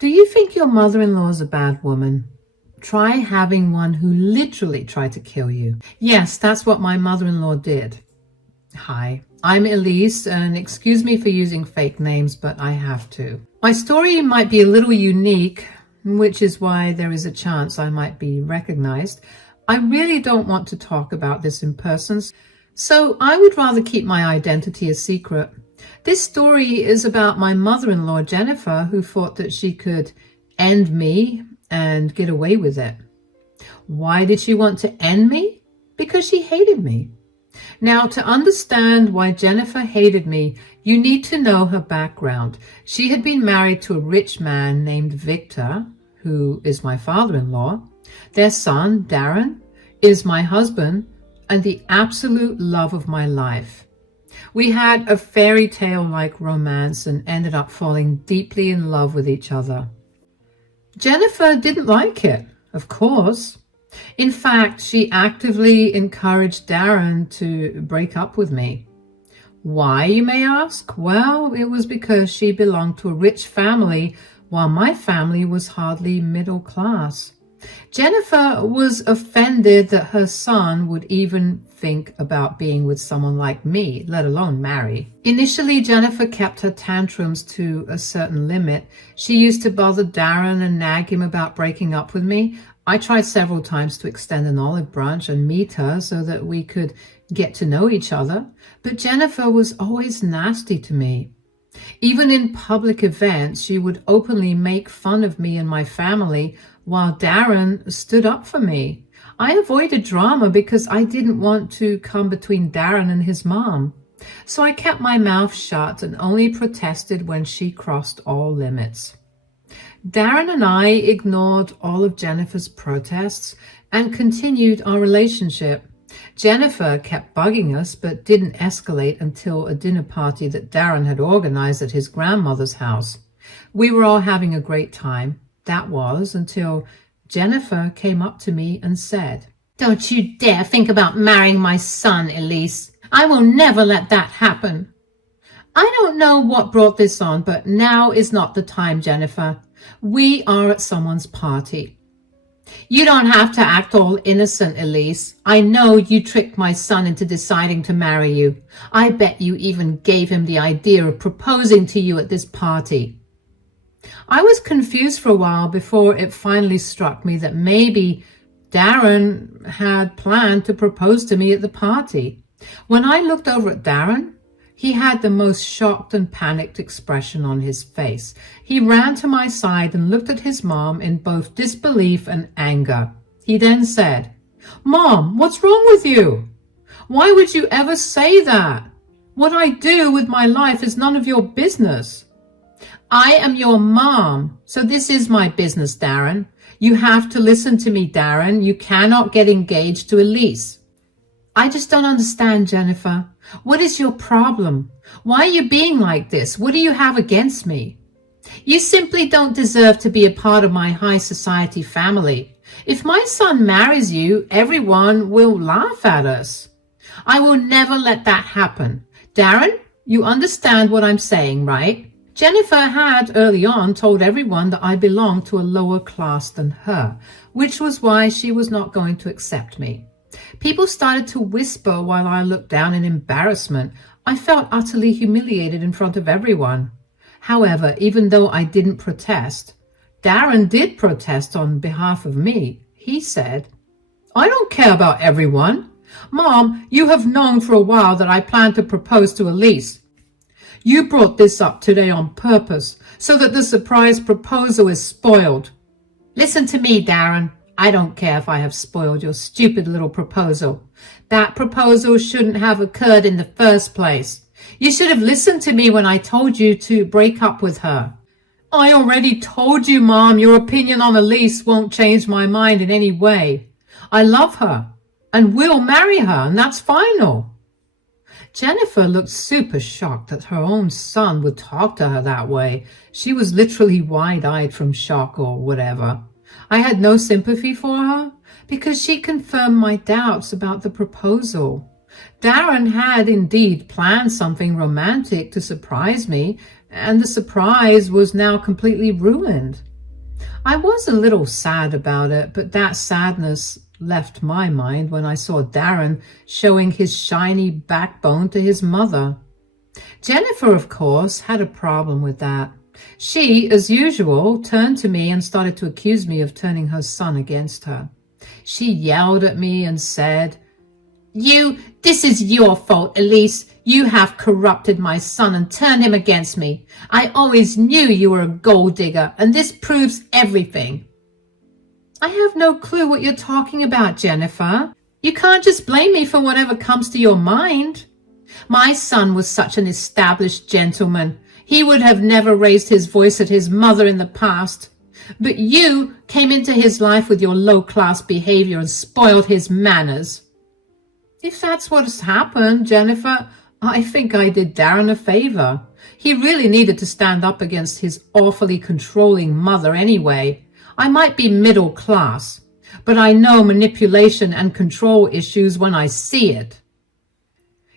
Do you think your mother-in-law is a bad woman? Try having one who literally tried to kill you. Yes, that's what my mother-in-law did. Hi, I'm Elise, and excuse me for using fake names, but I have to. My story might be a little unique, which is why there is a chance I might be recognized. I really don't want to talk about this in person, so I would rather keep my identity a secret. This story is about my mother-in-law, Jennifer, who thought that she could end me and get away with it. Why did she want to end me? Because she hated me. Now, to understand why Jennifer hated me, you need to know her background. She had been married to a rich man named Victor, who is my father-in-law. Their son, Darren, is my husband and the absolute love of my life. We had a fairy tale-like romance and ended up falling deeply in love with each other. Jennifer didn't like it, of course. In fact, she actively encouraged Darren to break up with me. Why, you may ask? Well, it was because she belonged to a rich family while my family was hardly middle class. Jennifer was offended that her son would even think about being with someone like me, let alone marry. Initially, Jennifer kept her tantrums to a certain limit. She used to bother Darren and nag him about breaking up with me. I tried several times to extend an olive branch and meet her so that we could get to know each other, but Jennifer was always nasty to me. Even in public events, she would openly make fun of me and my family while Darren stood up for me. I avoided drama because I didn't want to come between Darren and his mom. So I kept my mouth shut and only protested when she crossed all limits. Darren and I ignored all of Jennifer's protests and continued our relationship. Jennifer kept bugging us but didn't escalate until a dinner party that Darren had organized at his grandmother's house. We were all having a great time. That was until Jennifer came up to me and said, "Don't you dare think about marrying my son, Elise. I will never let that happen." I don't know what brought this on, but now is not the time, Jennifer. We are at someone's party. You don't have to act all innocent, Elise. I know you tricked my son into deciding to marry you. I bet you even gave him the idea of proposing to you at this party. I was confused for a while before it finally struck me that maybe Darren had planned to propose to me at the party. When I looked over at Darren, he had the most shocked and panicked expression on his face. He ran to my side and looked at his mom in both disbelief and anger. He then said, "Mom, what's wrong with you? Why would you ever say that? What I do with my life is none of your business." "I am your mom, so this is my business, Darren. You have to listen to me, Darren. You cannot get engaged to Elise." I just don't understand, Jennifer. What is your problem? Why are you being like this? What do you have against me? You simply don't deserve to be a part of my high society family. If my son marries you, everyone will laugh at us. I will never let that happen. Darren, you understand what I'm saying, right? Jennifer had early on told everyone that I belonged to a lower class than her, which was why she was not going to accept me. People started to whisper while I looked down in embarrassment. I felt utterly humiliated in front of everyone. However, even though I didn't protest, Darren did protest on behalf of me. He said, "I don't care about everyone. Mom, you have known for a while that I plan to propose to Elise. You brought this up today on purpose so that the surprise proposal is spoiled." Listen to me, Darren. I don't care if I have spoiled your stupid little proposal. That proposal shouldn't have occurred in the first place. You should have listened to me when I told you to break up with her. I already told you, Mom, your opinion on Elise won't change my mind in any way. I love her and will marry her, and that's final. Jennifer looked super shocked that her own son would talk to her that way. She was literally wide-eyed from shock or whatever. I had no sympathy for her because she confirmed my doubts about the proposal. Darren had indeed planned something romantic to surprise me, and the surprise was now completely ruined. I was a little sad about it, but that sadness left my mind when I saw Darren showing his shiny backbone to his mother. Jennifer, of course, had a problem with that. She, as usual, turned to me and started to accuse me of turning her son against her. She yelled at me and said, "This is your fault, Elise. You have corrupted my son and turned him against me. I always knew you were a gold digger, and this proves everything." I have no clue what you're talking about, Jennifer. You can't just blame me for whatever comes to your mind. My son was such an established gentleman. He would have never raised his voice at his mother in the past. But you came into his life with your low-class behavior and spoiled his manners. If that's what's happened, Jennifer, I think I did Darren a favor. He really needed to stand up against his awfully controlling mother anyway. I might be middle class, but I know manipulation and control issues when I see it.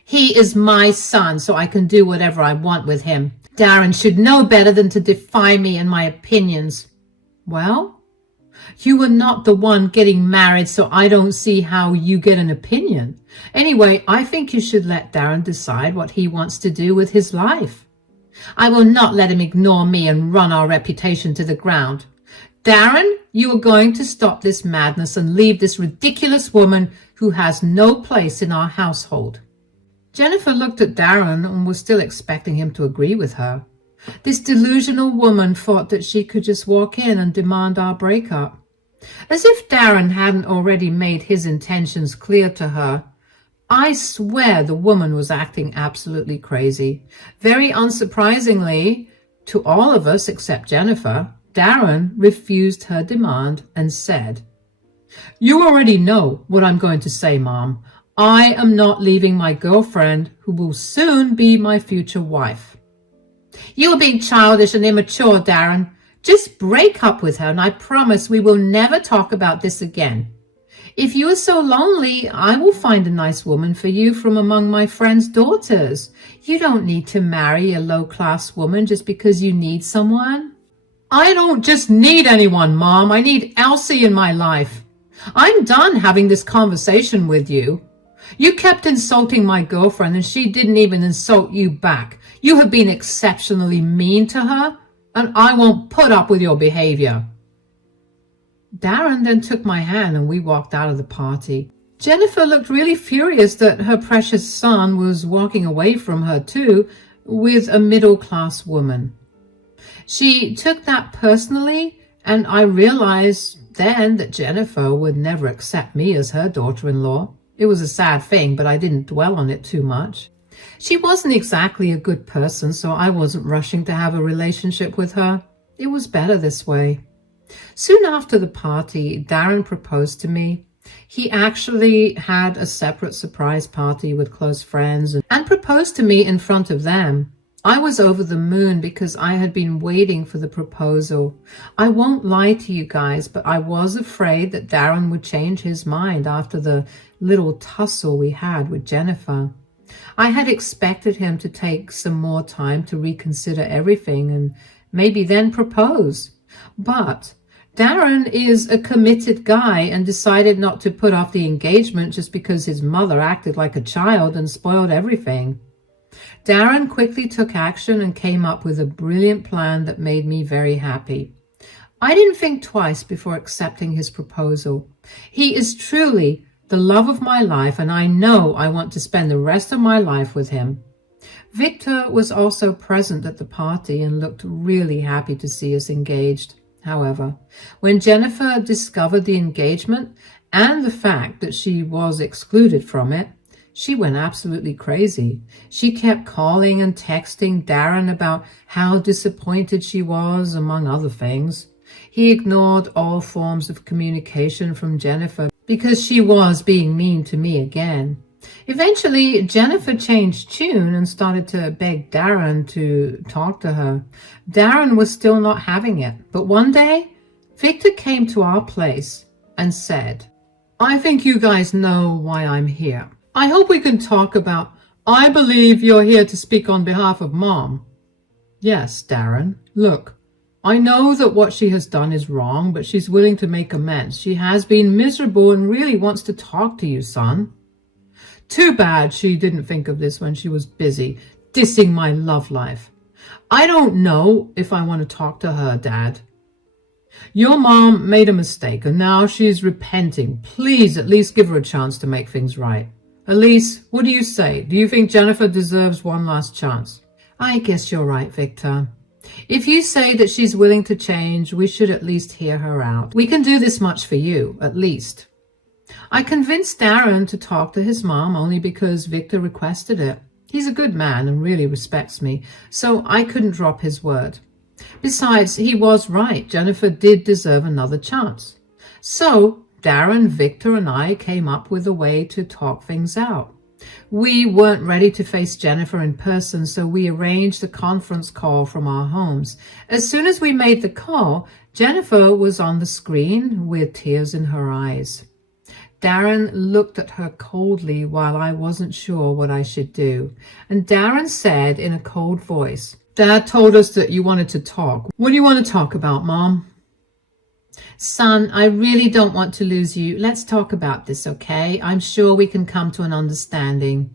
He is my son, so I can do whatever I want with him. Darren should know better than to defy me and my opinions. Well, you were not the one getting married, so I don't see how you get an opinion. Anyway, I think you should let Darren decide what he wants to do with his life. I will not let him ignore me and run our reputation to the ground. Darren, you are going to stop this madness and leave this ridiculous woman who has no place in our household. Jennifer looked at Darren and was still expecting him to agree with her. This delusional woman thought that she could just walk in and demand our breakup. As if Darren hadn't already made his intentions clear to her. I swear the woman was acting absolutely crazy. Very unsurprisingly, to all of us except Jennifer, Darren refused her demand and said, "You already know what I'm going to say, Mom. I am not leaving my girlfriend, who will soon be my future wife." "You are being childish and immature, Darren. Just break up with her and I promise we will never talk about this again. If you are so lonely, I will find a nice woman for you from among my friends' daughters. You don't need to marry a low-class woman just because you need someone." "I don't just need anyone, Mom. I need Elsie in my life. I'm done having this conversation with you. You kept insulting my girlfriend and she didn't even insult you back. You have been exceptionally mean to her, and I won't put up with your behavior." Darren then took my hand and we walked out of the party. Jennifer looked really furious that her precious son was walking away from her too with a middle-class woman. She took that personally, and I realized then that Jennifer would never accept me as her daughter-in-law. It was a sad thing, but I didn't dwell on it too much. She wasn't exactly a good person, so I wasn't rushing to have a relationship with her. It was better this way. Soon after the party, Darren proposed to me. He actually had a separate surprise party with close friends and proposed to me in front of them. I was over the moon because I had been waiting for the proposal. I won't lie to you guys, but I was afraid that Darren would change his mind after the little tussle we had with Jennifer. I had expected him to take some more time to reconsider everything and maybe then propose. But Darren is a committed guy and decided not to put off the engagement just because his mother acted like a child and spoiled everything. Darren quickly took action and came up with a brilliant plan that made me very happy. I didn't think twice before accepting his proposal. He is truly the love of my life, and I know I want to spend the rest of my life with him. Victor was also present at the party and looked really happy to see us engaged. However, when Jennifer discovered the engagement and the fact that she was excluded from it, she went absolutely crazy. She kept calling and texting Darren about how disappointed she was, among other things. He ignored all forms of communication from Jennifer because she was being mean to me again. Eventually, Jennifer changed tune and started to beg Darren to talk to her. Darren was still not having it, but one day, Victor came to our place and said, "I think you guys know why I'm here. I hope we can talk about, I believe you're here to speak on behalf of Mom." Yes, Darren. Look, I know that what she has done is wrong, but she's willing to make amends. She has been miserable and really wants to talk to you, son. Too bad she didn't think of this when she was busy dissing my love life. I don't know if I want to talk to her, Dad. Your mom made a mistake and now she's repenting. Please at least give her a chance to make things right. Elise, what do you say? Do you think Jennifer deserves one last chance? I guess you're right, Victor. If you say that she's willing to change, we should at least hear her out. We can do this much for you, at least. I convinced Darren to talk to his mom only because Victor requested it. He's a good man and really respects me, so I couldn't drop his word. Besides, he was right. Jennifer did deserve another chance. So Darren, Victor, and I came up with a way to talk things out. We weren't ready to face Jennifer in person, so we arranged a conference call from our homes. As soon as we made the call, Jennifer was on the screen with tears in her eyes. Darren looked at her coldly while I wasn't sure what I should do. And Darren said in a cold voice, Dad told us that you wanted to talk. What do you want to talk about, Mom? Son, I really don't want to lose you. Let's talk about this, okay? I'm sure we can come to an understanding.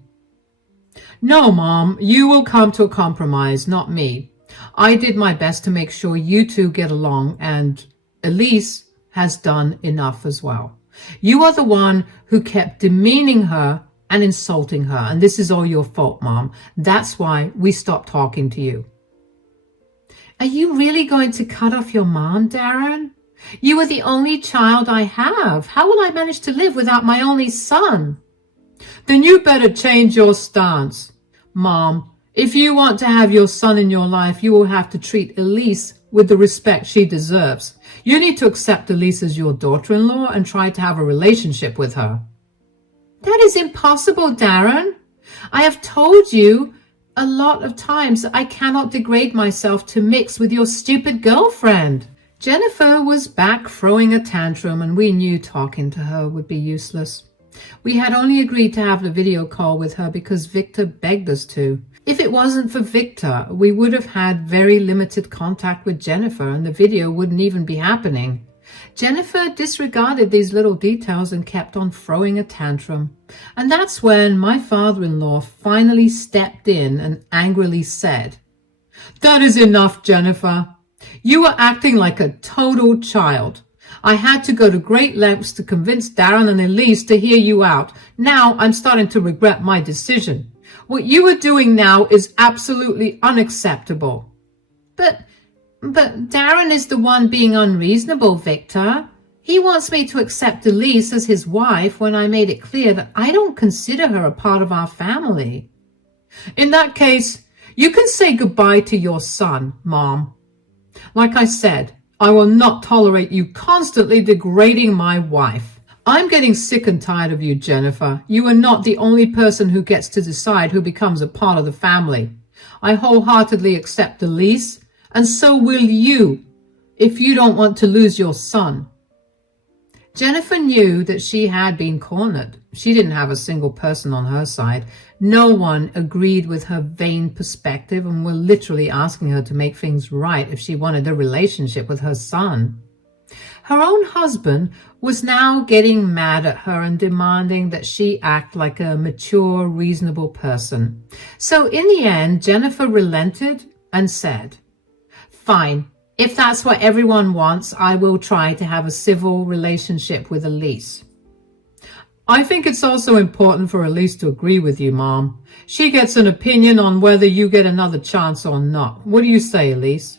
No, Mom, you will come to a compromise, not me. I did my best to make sure you two get along, and Elise has done enough as well. You are the one who kept demeaning her and insulting her, and this is all your fault, Mom. That's why we stopped talking to you. Are you really going to cut off your mom, Darren? You are the only child I have. How will I manage to live without my only son? Then you better change your stance. Mom, if you want to have your son in your life, you will have to treat Elise with the respect she deserves. You need to accept Elise as your daughter-in-law and try to have a relationship with her. That is impossible, Darren. I have told you a lot of times I cannot degrade myself to mix with your stupid girlfriend. Jennifer was back throwing a tantrum, and we knew talking to her would be useless. We had only agreed to have the video call with her because Victor begged us to. If it wasn't for Victor, we would have had very limited contact with Jennifer and the video wouldn't even be happening. Jennifer disregarded these little details and kept on throwing a tantrum. And that's when my father-in-law finally stepped in and angrily said, That is enough, Jennifer. You are acting like a total child. I had to go to great lengths to convince Darren and Elise to hear you out. Now I'm starting to regret my decision. What you are doing now is absolutely unacceptable. But Darren is the one being unreasonable, Victor. He wants me to accept Elise as his wife when I made it clear that I don't consider her a part of our family. In that case, you can say goodbye to your son, Mom. Like I said, I will not tolerate you constantly degrading my wife. I'm getting sick and tired of you, Jennifer. You are not the only person who gets to decide who becomes a part of the family. I wholeheartedly accept Elise, and so will you, if you don't want to lose your son. Jennifer knew that she had been cornered. She didn't have a single person on her side. No one agreed with her vain perspective and were literally asking her to make things right if she wanted a relationship with her son. Her own husband was now getting mad at her and demanding that she act like a mature, reasonable person. So in the end, Jennifer relented and said, Fine, if that's what everyone wants, I will try to have a civil relationship with Elise. I think it's also important for Elise to agree with you, Mom. She gets an opinion on whether you get another chance or not. What do you say, Elise?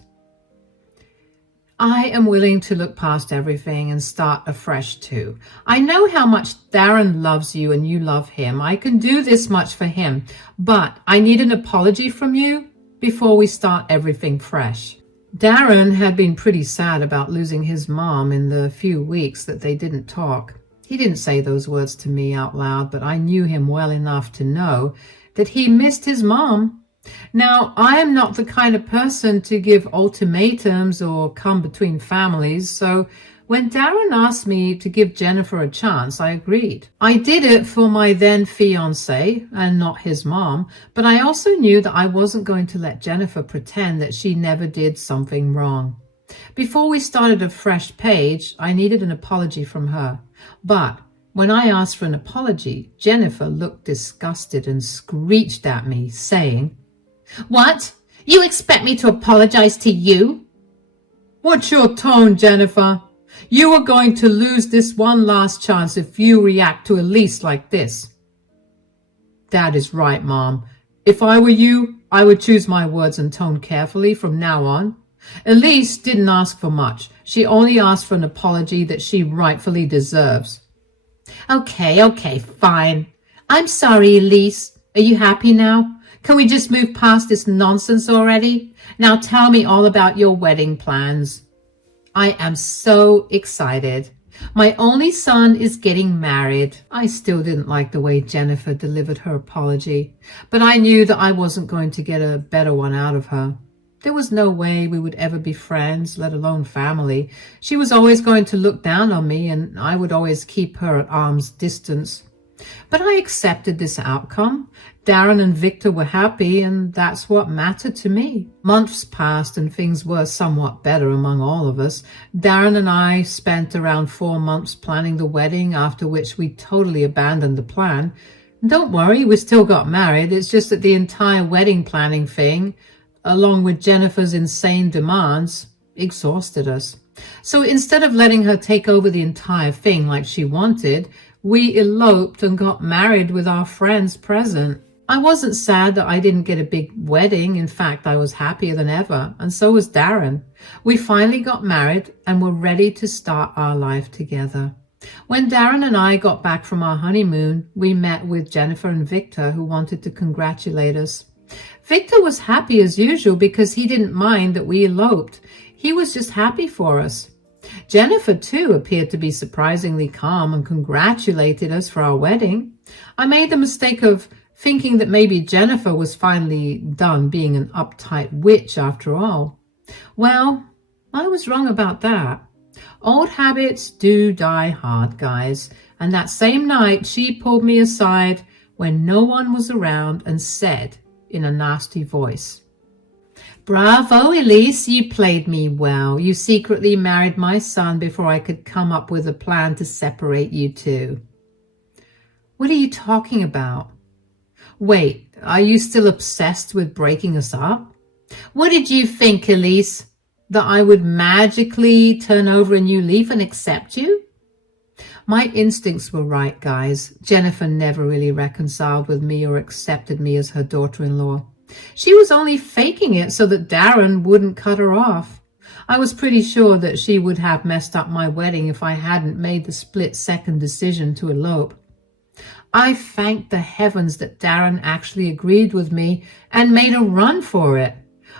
I am willing to look past everything and start afresh too. I know how much Darren loves you and you love him. I can do this much for him, but I need an apology from you before we start everything fresh. Darren had been pretty sad about losing his mom in the few weeks that they didn't talk. He didn't say those words to me out loud, but I knew him well enough to know that he missed his mom Now, I am not the kind of person to give ultimatums or come between families, so when Darren asked me to give Jennifer a chance, I agreed. I did it for my then fiancé and not his mom, but I also knew that I wasn't going to let Jennifer pretend that she never did something wrong. Before we started a fresh page, I needed an apology from her. But when I asked for an apology, Jennifer looked disgusted and screeched at me, saying, "What? You expect me to apologize to you?" "What's your tone, Jennifer? You are going to lose this one last chance if you react to Elise like this." "That is right, Mom. If I were you, I would choose my words and tone carefully from now on. Elise didn't ask for much. She only asked for an apology that she rightfully deserves." Okay, fine. I'm sorry, Elise. Are you happy now? Can we just move past this nonsense already? Now tell me all about your wedding plans. I am so excited. My only son is getting married. I still didn't like the way Jennifer delivered her apology, but I knew that I wasn't going to get a better one out of her. There was no way we would ever be friends, let alone family. She was always going to look down on me, and I would always keep her at arm's distance. But I accepted this outcome. Darren and Victor were happy, and that's what mattered to me. Months passed and things were somewhat better among all of us. Darren and I spent around 4 months planning the wedding, after which we totally abandoned the plan. Don't worry, we still got married. It's just that the entire wedding planning thing, along with Jennifer's insane demands, exhausted us. So instead of letting her take over the entire thing like she wanted, we eloped and got married with our friends present. I wasn't sad that I didn't get a big wedding. In fact, I was happier than ever, and so was Darren. We finally got married and were ready to start our life together. When Darren and I got back from our honeymoon, we met with Jennifer and Victor, who wanted to congratulate us. Victor was happy as usual because he didn't mind that we eloped. He was just happy for us. Jennifer, too, appeared to be surprisingly calm and congratulated us for our wedding. I made the mistake of thinking that maybe Jennifer was finally done being an uptight witch after all. Well, I was wrong about that. Old habits do die hard, guys. And that same night, she pulled me aside when no one was around and said in a nasty voice, "Bravo, Elise, you played me well. You secretly married my son before I could come up with a plan to separate you two." "What are you talking about? Wait, are you still obsessed with breaking us up? What did you think, Elise? That I would magically turn over a new leaf and accept you?" My instincts were right, guys. Jennifer never really reconciled with me or accepted me as her daughter-in-law. She was only faking it so that Darren wouldn't cut her off. I was pretty sure that she would have messed up my wedding if I hadn't made the split-second decision to elope. I thanked the heavens that Darren actually agreed with me and made a run for it.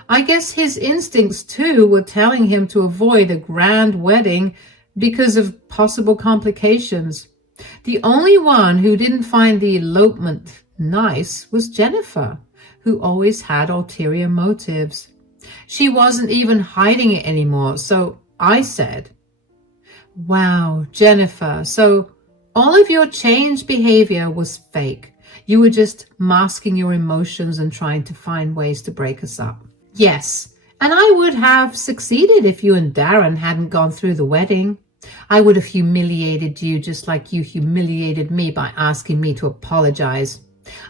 I guess his instincts, too, were telling him to avoid a grand wedding because of possible complications. The only one who didn't find the elopement nice was Jennifer, who always had ulterior motives. She wasn't even hiding it anymore, so I said, "Wow, Jennifer, so all of your changed behavior was fake. You were just masking your emotions and trying to find ways to break us up." "Yes, and I would have succeeded if you and Darren hadn't gone through the wedding. I would have humiliated you just like you humiliated me by asking me to apologize.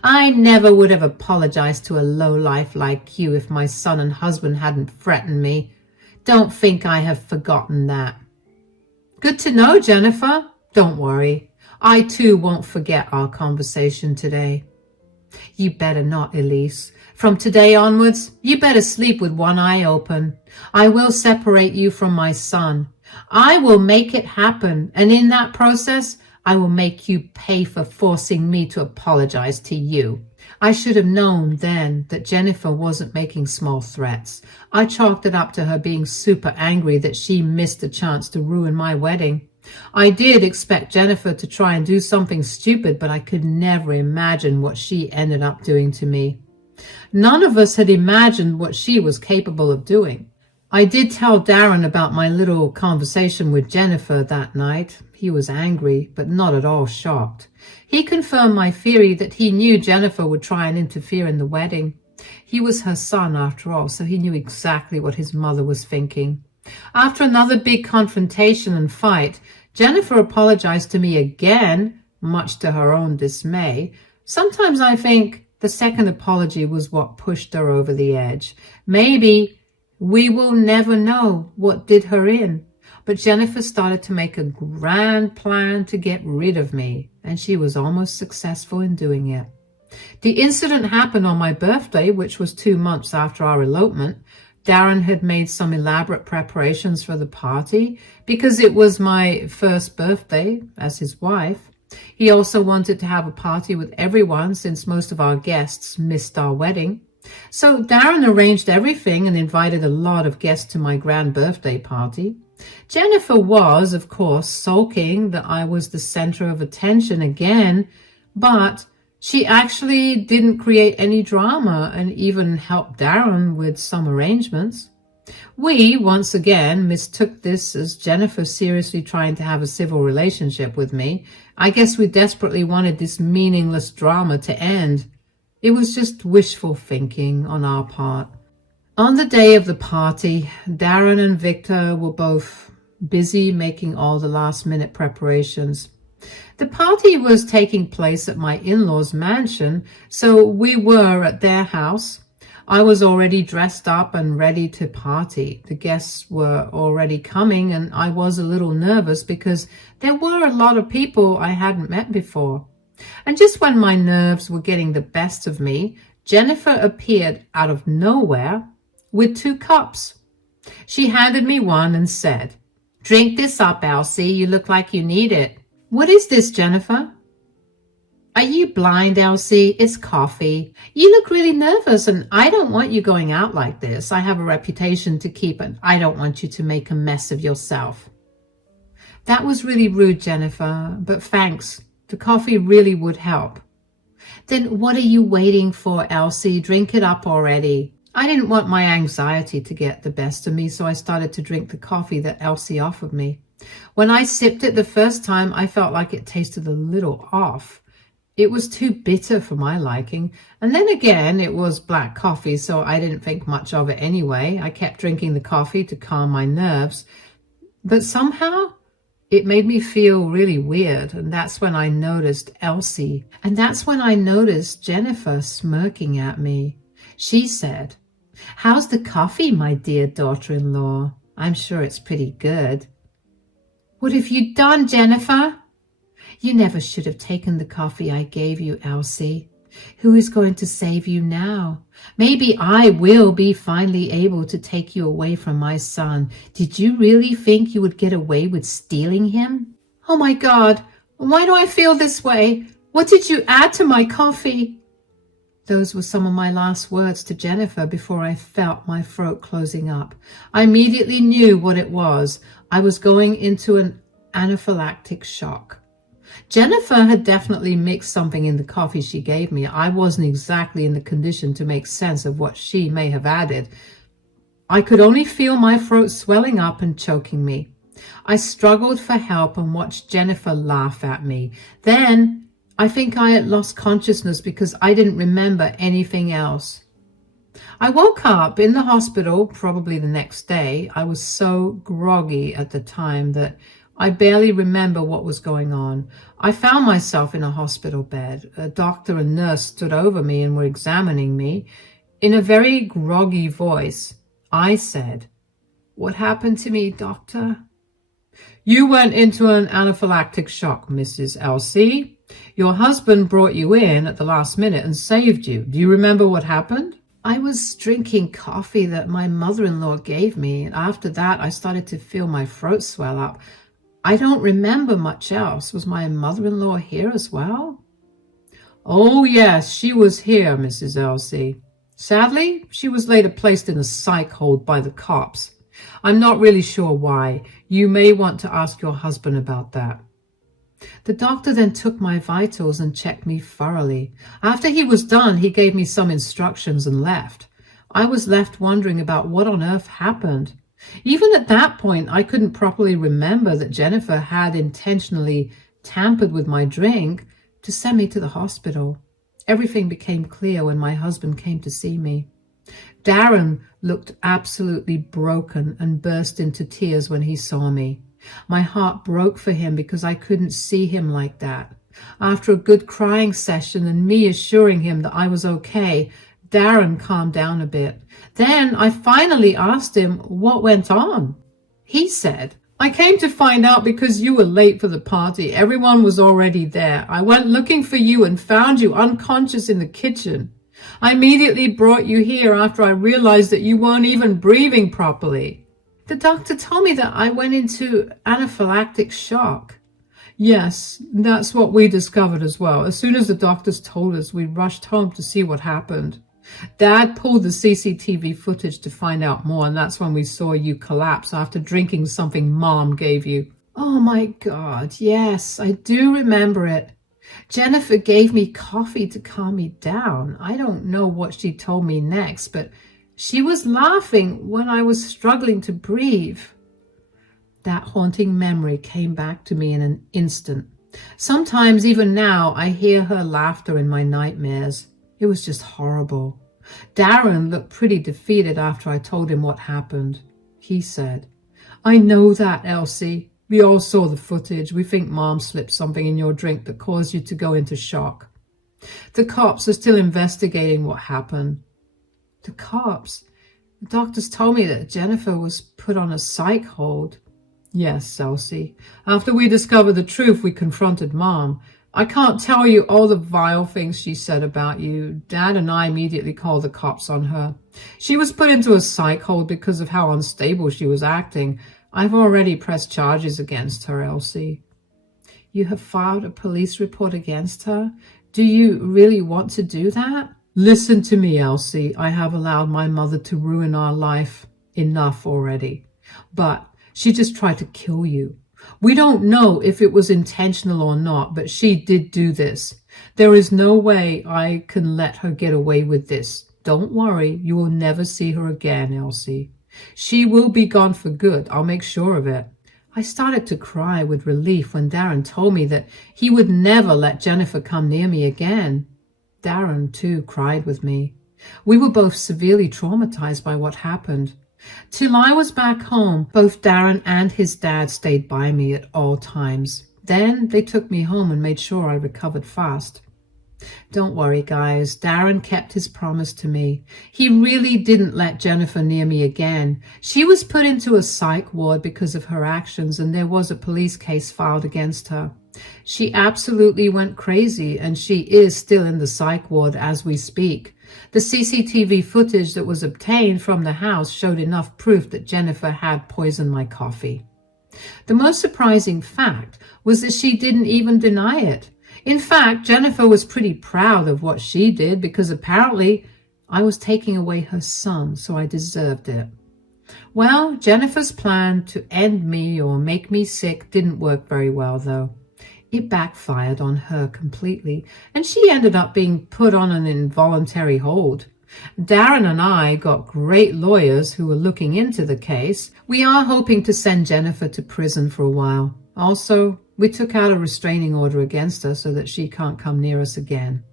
I never would have apologized to a lowlife like you if my son and husband hadn't threatened me. Don't think I have forgotten that." "Good to know, Jennifer. Don't worry. I too won't forget our conversation today." "You better not, Elise. From today onwards, you better sleep with one eye open. I will separate you from my son. I will make it happen, and in that process, I will make you pay for forcing me to apologize to you." I should have known then that Jennifer wasn't making small threats. I chalked it up to her being super angry that she missed a chance to ruin my wedding. I did expect Jennifer to try and do something stupid, but I could never imagine what she ended up doing to me. None of us had imagined what she was capable of doing. I did tell Darren about my little conversation with Jennifer that night. He was angry, but not at all shocked. He confirmed my theory that he knew Jennifer would try and interfere in the wedding. He was her son, after all, so he knew exactly what his mother was thinking. After another big confrontation and fight, Jennifer apologized to me again, much to her own dismay. Sometimes I think the second apology was what pushed her over the edge. Maybe we will never know what did her in. But Jennifer started to make a grand plan to get rid of me, and she was almost successful in doing it. The incident happened on my birthday, which was 2 months after our elopement. Darren had made some elaborate preparations for the party because it was my first birthday as his wife. He also wanted to have a party with everyone since most of our guests missed our wedding. So Darren arranged everything and invited a lot of guests to my grand birthday party. Jennifer was, of course, sulking that I was the center of attention again, but she actually didn't create any drama and even helped Darren with some arrangements. We, once again, mistook this as Jennifer seriously trying to have a civil relationship with me. I guess we desperately wanted this meaningless drama to end. It was just wishful thinking on our part. On the day of the party, Darren and Victor were both busy making all the last-minute preparations. The party was taking place at my in-laws' mansion, so we were at their house. I was already dressed up and ready to party. The guests were already coming, and I was a little nervous because there were a lot of people I hadn't met before. And just when my nerves were getting the best of me, Jennifer appeared out of nowhere with 2 cups. She handed me one and said, "Drink this up, Elsie. You look like you need it." "What is this, Jennifer?" "Are you blind, Elsie? It's coffee. You look really nervous, and I don't want you going out like this. I have a reputation to keep, and I don't want you to make a mess of yourself." "That was really rude, Jennifer, but thanks. The coffee really would help." "Then what are you waiting for, Elsie? Drink it up already." I didn't want my anxiety to get the best of me, so I started to drink the coffee that Elsie offered me. When I sipped it the first time, I felt like it tasted a little off. It was too bitter for my liking. And then again, it was black coffee, so I didn't think much of it anyway. I kept drinking the coffee to calm my nerves. But somehow, it made me feel really weird, and that's when I noticed Elsie. And that's when I noticed Jennifer smirking at me. She said, "How's the coffee, my dear daughter-in-law? I'm sure it's pretty good." "What have you done, Jennifer?" "You never should have taken the coffee I gave you, Elsie. Who is going to save you now? Maybe I will be finally able to take you away from my son. Did you really think you would get away with stealing him?" "Oh my God, why do I feel this way? What did you add to my coffee?" Those were some of my last words to Jennifer before I felt my throat closing up. I immediately knew what it was. I was going into an anaphylactic shock. Jennifer had definitely mixed something in the coffee she gave me. I wasn't exactly in the condition to make sense of what she may have added. I could only feel my throat swelling up and choking me. I struggled for help and watched Jennifer laugh at me. Then I think I had lost consciousness because I didn't remember anything else. I woke up in the hospital probably the next day. I was so groggy at the time that I barely remember what was going on. I found myself in a hospital bed. A doctor and nurse stood over me and were examining me. In a very groggy voice, I said, "What happened to me, doctor?" "You went into an anaphylactic shock, Mrs. Elsie. Your husband brought you in at the last minute and saved you. Do you remember what happened?" "I was drinking coffee that my mother-in-law gave me, and after that I started to feel my throat swell up. I don't remember much else. Was my mother-in-law here as well?" "Oh, yes, she was here, Mrs. Elsie. Sadly, she was later placed in a psych hold by the cops. I'm not really sure why. You may want to ask your husband about that." The doctor then took my vitals and checked me thoroughly. After he was done, he gave me some instructions and left. I was left wondering about what on earth happened. Even at that point, I couldn't properly remember that Jennifer had intentionally tampered with my drink to send me to the hospital. Everything became clear when my husband came to see me. Darren looked absolutely broken and burst into tears when he saw me. My heart broke for him because I couldn't see him like that. After a good crying session and me assuring him that I was okay, Darren calmed down a bit. Then I finally asked him what went on. He said, "I came to find out because you were late for the party. Everyone was already there. I went looking for you and found you unconscious in the kitchen. I immediately brought you here after I realized that you weren't even breathing properly." The doctor told me that I went into anaphylactic shock. Yes, that's what we discovered as well. As soon as the doctors told us, we rushed home to see what happened. Dad pulled the CCTV footage to find out more, and that's when we saw you collapse after drinking something Mom gave you. Oh my God, yes, I do remember it. Jennifer gave me coffee to calm me down. I don't know what she told me next, but she was laughing when I was struggling to breathe. That haunting memory came back to me in an instant. Sometimes, even now, I hear her laughter in my nightmares. It was just horrible. Darren looked pretty defeated after I told him what happened. He said, "I know that, Elsie. We all saw the footage. We think Mom slipped something in your drink that caused you to go into shock. The cops are still investigating what happened." The cops? The doctors told me that Jennifer was put on a psych hold. Yes, Elsie. After we discovered the truth, we confronted Mom. I can't tell you all the vile things she said about you. Dad and I immediately called the cops on her. She was put into a psych hold because of how unstable she was acting. I've already pressed charges against her, Elsie. You have filed a police report against her? Do you really want to do that? Listen to me, Elsie. I have allowed my mother to ruin our life enough already. But she just tried to kill you. We don't know if it was intentional or not, but she did do this. There is no way I can let her get away with this. Don't worry, you will never see her again, Elsie. She will be gone for good. I'll make sure of it. I started to cry with relief when Darren told me that he would never let Jennifer come near me again. Darren, too, cried with me. We were both severely traumatized by what happened. Till I was back home, both Darren and his dad stayed by me at all times. Then they took me home and made sure I recovered fast. Don't worry, guys. Darren kept his promise to me. He really didn't let Jennifer near me again. She was put into a psych ward because of her actions, and there was a police case filed against her. She absolutely went crazy, and she is still in the psych ward as we speak. The CCTV footage that was obtained from the house showed enough proof that Jennifer had poisoned my coffee. The most surprising fact was that she didn't even deny it. In fact, Jennifer was pretty proud of what she did because apparently I was taking away her son, so I deserved it. Well, Jennifer's plan to end me or make me sick didn't work very well, though. It backfired on her completely, and she ended up being put on an involuntary hold. Darren and I got great lawyers who were looking into the case. We are hoping to send Jennifer to prison for a while. Also, we took out a restraining order against her so that she can't come near us again.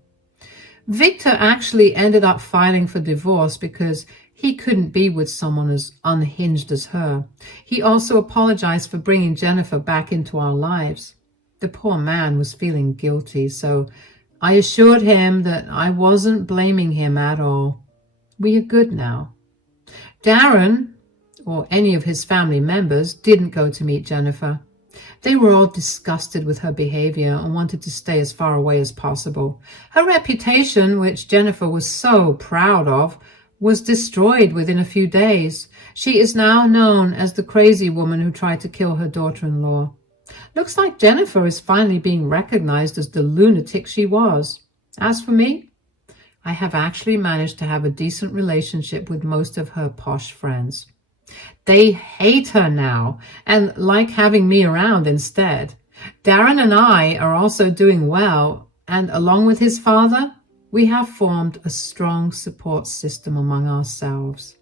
Victor actually ended up filing for divorce because he couldn't be with someone as unhinged as her. He also apologized for bringing Jennifer back into our lives. The poor man was feeling guilty, so I assured him that I wasn't blaming him at all. We are good now. Darren, or any of his family members, didn't go to meet Jennifer. They were all disgusted with her behavior and wanted to stay as far away as possible. Her reputation, which Jennifer was so proud of, was destroyed within a few days. She is now known as the crazy woman who tried to kill her daughter-in-law. Looks like Jennifer is finally being recognized as the lunatic she was. As for me, I have actually managed to have a decent relationship with most of her posh friends. They hate her now and like having me around instead. Darren and I are also doing well, and along with his father, we have formed a strong support system among ourselves.